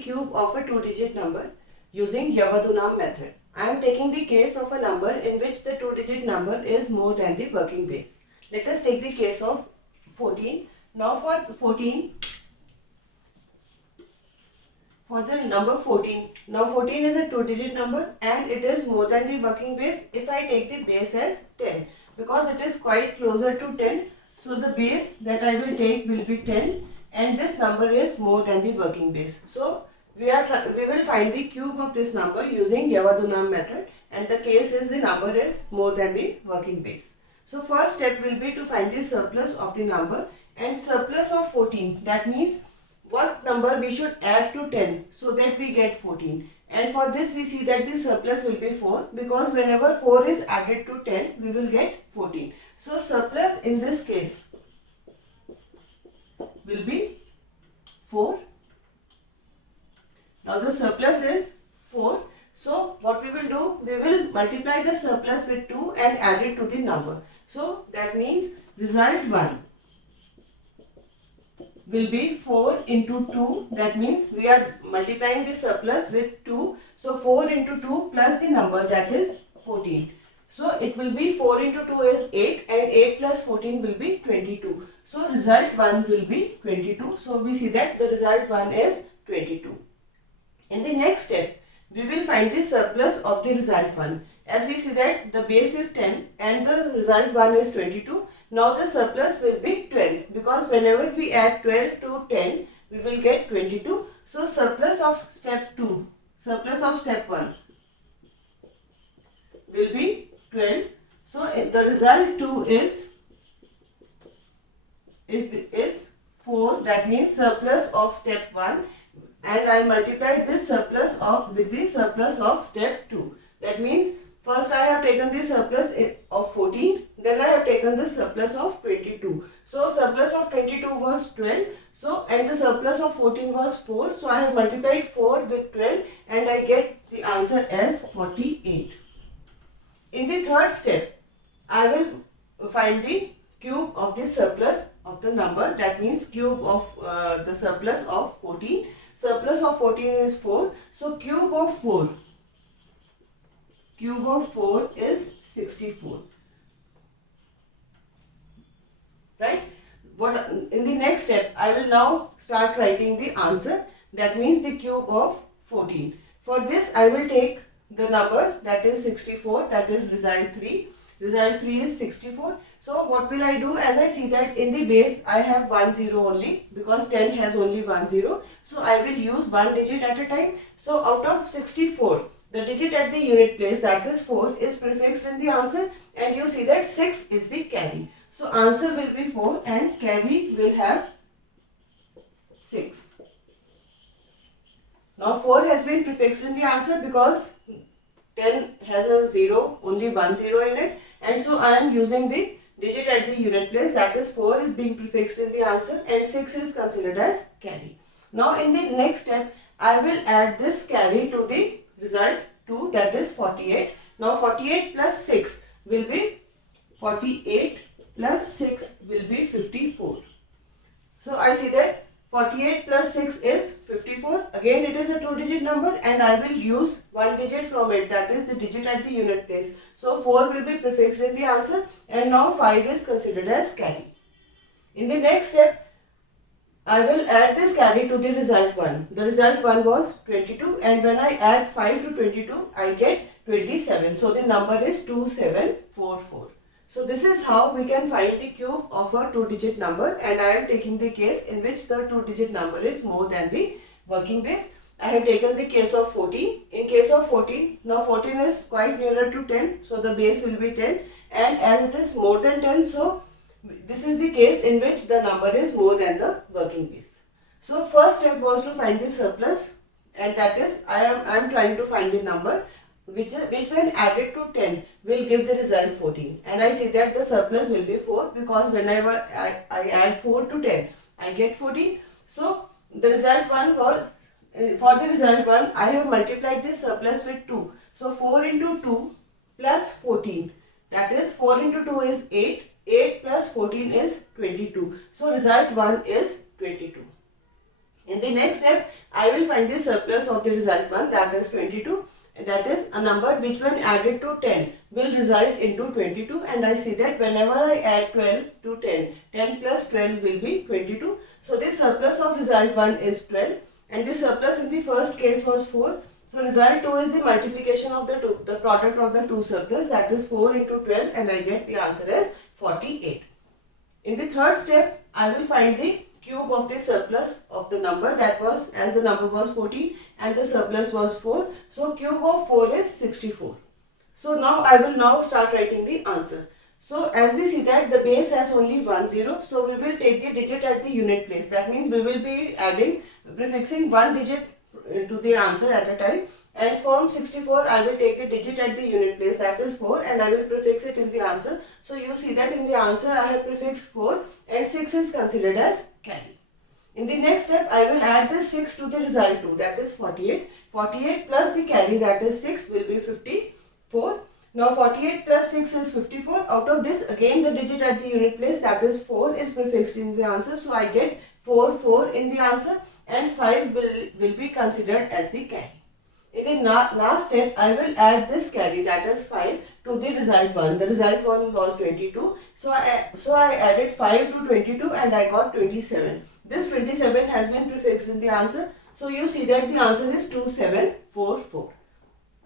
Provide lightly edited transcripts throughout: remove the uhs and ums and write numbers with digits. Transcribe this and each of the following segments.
the cube of a two-digit number using Yavadunam method. I am taking the case of a number in which the two-digit number is more than the working base. Let us take the case of 14. Now for 14, for the number 14, now 14 is a two-digit number and it is more than the working base if I take the base as 10, because it is quite closer to 10. So the base that I will take will be 10 and this number is more than the working base. So we will find the cube of this number using Yavadunam method, and the case is the number is more than the working base. So first step will be to find the surplus of the number, and surplus of 14, that means what number we should add to 10 so that we get 14. And for this we see that the surplus will be 4, because whenever 4 is added to 10 we will get 14. So surplus in this case will be 4. Now the surplus is 4. So what we will do, we will multiply the surplus with 2 and add it to the number. So that means result 1 will be 4 into 2. That means we are multiplying the surplus with 2. So 4 into 2 plus the number, that is 14. So it will be 4 into 2 is 8 and 8 plus 14 will be 22. So result 1 will be 22. So we see that the result 1 is 22. In the next step, we will find the surplus of the result 1. As we see that the base is 10 and the result 1 is 22. Now the surplus will be 12, because whenever we add 12 to 10, we will get 22. So surplus of step 2, surplus of step 1 will be 12. So the result 2 is 4. That means surplus of step 1, and I multiply this surplus with the surplus of step 2. That means first I have taken the surplus of 14, then I have taken the surplus of 22. So surplus of 22 was 12, so and the surplus of 14 was 4. So I have multiplied 4 with 12 and I get the answer as 48. In the third step, I will find the cube of the surplus of the number. That means cube of the surplus of 14. Surplus of 14 is 4. So cube of 4. Cube of 4 is 64. Right? In the next step, I will now start writing the answer. That means the cube of 14. For this, I will take the number, that is 64, that is result 3. Result 3 is 64. So what will I do? As I see that in the base I have 1 0 only, because 10 has only 1 0. So I will use one digit at a time. So out of 64, the digit at the unit place, that is 4, is prefixed in the answer, and you see that 6 is the carry. So answer will be 4 and carry will have 6. Now 4 has been prefixed in the answer because 10 has a 0, only 1 0 in it, and so I am using the digit at the unit place, that is 4 is being prefixed in the answer and 6 is considered as carry. Now in the next step, I will add this carry to the result 2, that is 48. Now 48 plus 6 will be 48 plus 6 will be 54. So I see that 48 plus 6 is 54. Again it is a two-digit number and I will use one digit from it, that is the digit at the unit place. So 4 will be prefixed in the answer and now 5 is considered as carry. In the next step, I will add this carry to the result 1. The result 1 was 22 and when I add 5 to 22, I get 27. So the number is 2744. So this is how we can find the cube of a two-digit number, and I am taking the case in which the two-digit number is more than the working base. I have taken the case of 14. In case of 14, now 14 is quite nearer to 10, so the base will be 10, and as it is more than 10, so this is the case in which the number is more than the working base. So first step was to find the surplus, and that is I am trying to find the number which when added to 10 will give the result 14, and I see that the surplus will be 4 because whenever I add 4 to 10 I get 14. So the result 1 was, for the result 1 I have multiplied this surplus with 2. So 4 into 2 plus 14, that is 4 into 2 is 8, 8 plus 14 is 22. So result 1 is 22. In the next step, I will find the surplus of the result 1, that is 22. And that is a number which when added to 10 will result into 22, and I see that whenever I add 12 to 10, 10 plus 12 will be 22. So the surplus of result 1 is 12, and the surplus in the first case was 4. So result 2 is the multiplication of the product of the two surplus, that is 4 into 12, and I get the answer as 48. In the third step, I will find the cube of the surplus of the number, that was, as the number was 14 and the surplus was 4. So cube of 4 is 64. So now I will start writing the answer. So as we see that the base has only 1 0, so we will take the digit at the unit place. That means we will be prefixing one digit to the answer at a time. And from 64, I will take the digit at the unit place, that is 4, and I will prefix it in the answer. So you see that in the answer I have prefixed 4, and 6 is considered as carry. In the next step, I will add this 6 to the result 2, that is 48. 48 plus the carry, that is 6, will be 54. Now 48 plus 6 is 54. Out of this, again the digit at the unit place, that is 4, is prefixed in the answer. So I get 4 in the answer, and 5 will be considered as the carry. In the last step, I will add this carry, that is 5, to the result 1. The result 1 was 22. So I added 5 to 22 and I got 27. This 27 has been prefixed in the answer. So you see that the answer is 2744.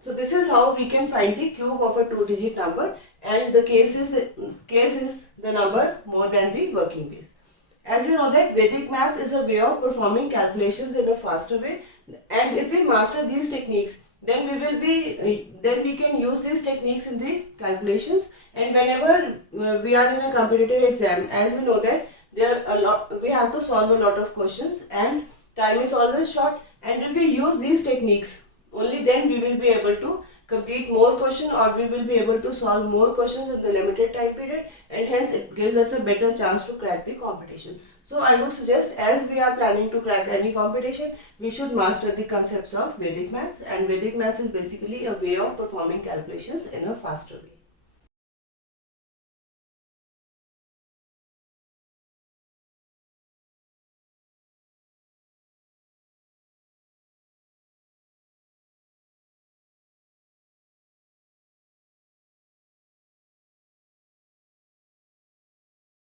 So this is how we can find the cube of a two-digit number, and the case is the number more than the working base. As you know that Vedic maths is a way of performing calculations in a faster way, and if we master these techniques, then we can use these techniques in the calculations. And whenever we are in a competitive exam, as we know that we have to solve a lot of questions and time is always short, and if we use these techniques, only then we will be able to complete more questions, or we will be able to solve more questions in the limited time period, and hence it gives us a better chance to crack the competition. So I would suggest, as we are planning to crack any competition, we should master the concepts of Vedic maths, and Vedic maths is basically a way of performing calculations in a faster way.